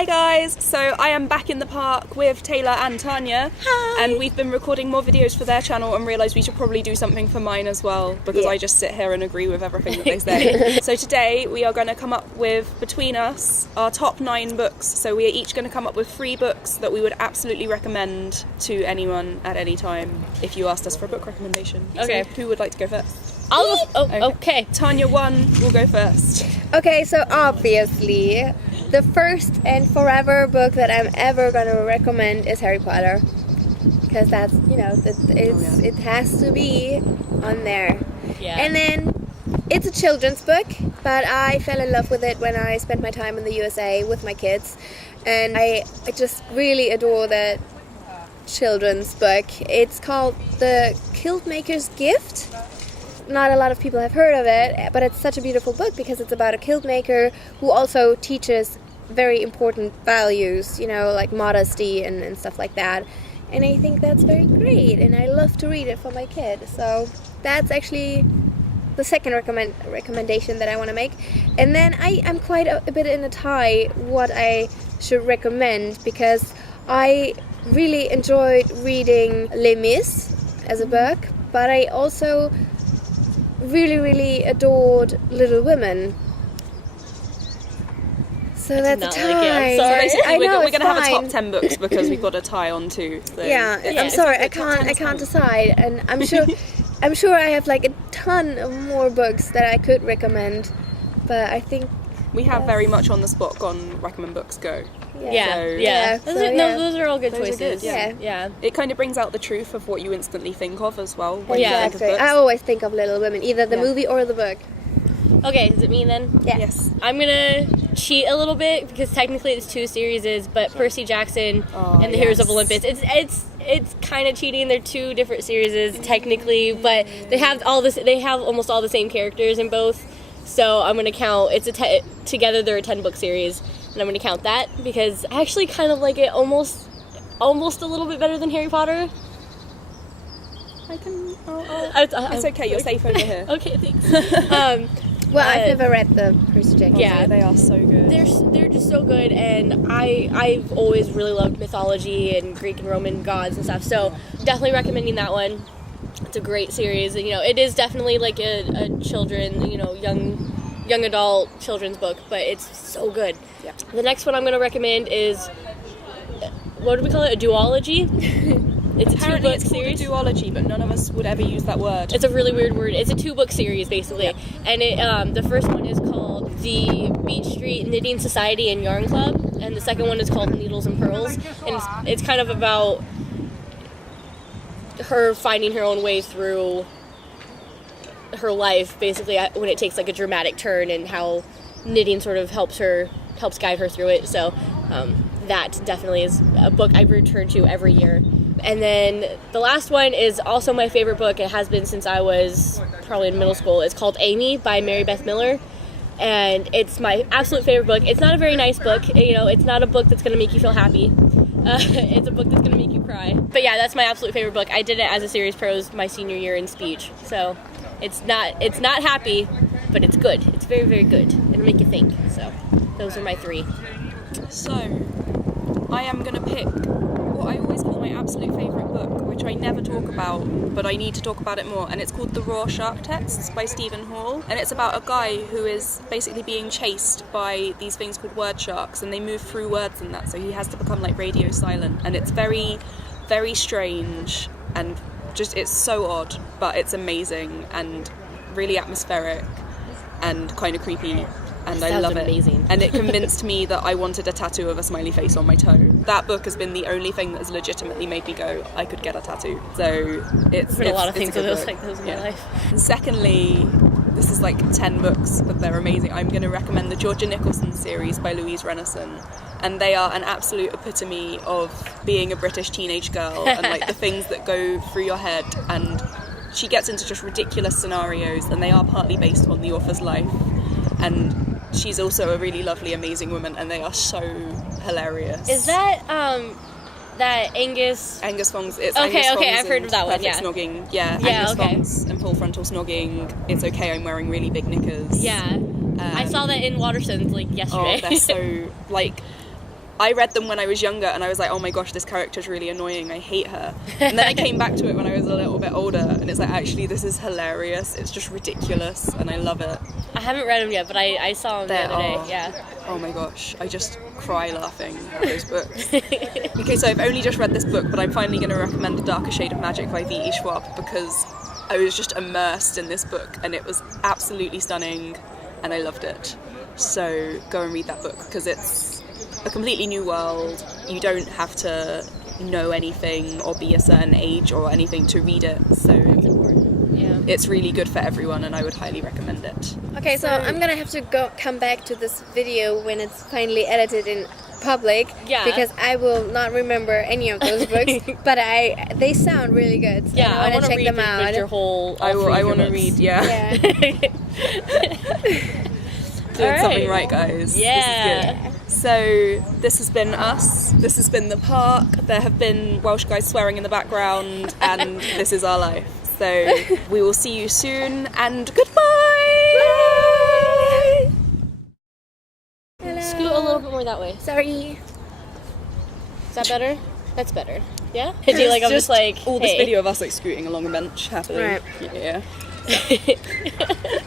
Hi guys! So I am back in the park with Taylor and Tania. Hi! And we've been recording more videos for their channel and realised we should probably do something for mine as well, because I just sit here and agree with everything that they say. So today we are going to come up with, between us, our top 9 books. So we are each going to come up with 3 books that we would absolutely recommend to anyone at any time if you asked us for a book recommendation. Okay. So who would like to go first? I'll go. Okay. Tania 1 will go first. Okay, so obviously, the first and forever book that I'm ever going to recommend is Harry Potter. Because that's, it has to be on there. Yeah. And then, it's a children's book, but I fell in love with it when I spent my time in the USA with my kids. And I just really adore that children's book. It's called The Quiltmaker's Gift. Not a lot of people have heard of it, but it's such a beautiful book because it's about a quiltmaker who also teaches very important values, like modesty and stuff like that. And I think that's very great, and I love to read it for my kid. So that's actually the second recommendation that I want to make. And then I'm quite a bit in a tie what I should recommend, because I really enjoyed reading Les Mis as a book, but I also really adored Little Women. So that's a tie. Sorry. So basically, I know, we're going to have a top fine. 10 books because we've got a tie on 2. So I'm sorry, I can't decide, and I'm sure I have like a ton of more books that I could recommend, but I think we have very much on the spot gone recommend books, go. Those are all good Those are choices. good, yeah. It kind of brings out the truth of what you instantly think of as well when you think of Exactly. books. I always think of Little Women, either the movie or the book. Okay, is it me then? Yeah. Yes. I'm gonna cheat a little bit because technically it's 2 series, but Percy Jackson and the Heroes of Olympus. It's kind of cheating. They're 2 different series technically, but they have almost all the same characters in both. So I'm gonna count. Together they're a 10-book series, and I'm gonna count that because I actually kind of like it almost a little bit better than Harry Potter. I can. It's okay. You're safe over here. Okay, thanks. Well, I've never read the Percy Jackson. Yeah, they are so good. They're just so good, and I've always really loved mythology and Greek and Roman gods and stuff. So definitely recommending that one. It's a great series, and it is definitely like a children, young adult children's book, but it's so good. Yeah. The next one I'm going to recommend is, what do we call it? A duology. It's a Apparently 2-book it's called series. a duology, but none of us would ever use that word. It's a really weird word. It's a 2-book series, basically. Yeah. And it, the first one is called The Beach Street Knitting Society and Yarn Club, and the second one is called Needles and Pearls. And it's kind of about her finding her own way through her life, basically, when it takes like a dramatic turn, and how knitting sort of helps guide her through it. So that definitely is a book I return to every year. And then the last one is also my favorite book. It has been since I was probably in middle school. It's called Aimee by Mary Beth Miller. And it's my absolute favorite book. It's not a very nice book. It's not a book that's going to make you feel happy. It's a book that's going to make you cry. But yeah, that's my absolute favorite book. I did it as a series prose my senior year in speech. So it's not happy, but it's good. It's very, very good. It'll make you think. So those are my 3. So, I am going to pick what I always call my absolute favourite book, which I never talk about, but I need to talk about it more, and it's called The Rorschach Tests by Stephen Hall, and it's about a guy who is basically being chased by these things called word sharks, and they move through words and that, so he has to become like radio silent, and it's very, very strange, and just, it's so odd, but it's amazing, and really atmospheric, and kind of creepy. And I love it. Amazing. And it convinced me that I wanted a tattoo of a smiley face on my toe. That book has been the only thing that has legitimately made me go, I could get a tattoo. So it's been a lot of things with those like those in my life. And secondly, this is like 10 books, but they're amazing. I'm going to recommend the Georgia Nicolson series by Louise Rennison. And they are an absolute epitome of being a British teenage girl and like the things that go through your head. And she gets into just ridiculous scenarios, and they are partly based on the author's life. And she's also a really lovely, amazing woman, and they are so hilarious. Is that that Angus Fong's? It's okay, Angus Fong's I've heard of that one. Perfect Yeah, Snogging. Yeah, Angus Fong's and Full Frontal Snogging. It's okay. I'm wearing really big knickers. Yeah, I saw that in Watersons like yesterday. Oh, they're so like I read them when I was younger and I was like, oh my gosh, this character's really annoying, I hate her. And then I came back to it when I was a little bit older and it's like, actually, this is hilarious. It's just ridiculous and I love it. I haven't read them yet, but I saw them the other day. Yeah. Oh my gosh, I just cry laughing at those books. Okay, so I've only just read this book, but I'm finally going to recommend A Darker Shade of Magic by V.E. Schwab because I was just immersed in this book and it was absolutely stunning and I loved it. So go and read that book because it's a completely new world. You don't have to know anything or be a certain age or anything to read it. So it's really good for everyone and I would highly recommend it. Okay, so I'm gonna have to come back to this video when it's finally edited in public, because I will not remember any of those books, but they sound really good. So yeah, I want to check them out. Your whole, I want to read. Yeah. Doing something right, guys. Yeah. This is good. So this has been us. This has been the park. There have been Welsh guys swearing in the background, and this is our life. So we will see you soon, and goodbye. Bye. Hello. Scoot a little bit more that way. Sorry. Is that better? That's better. Yeah? Do you like, I'm just like, all this video of us like scooting along a bench happily. Right. Yeah.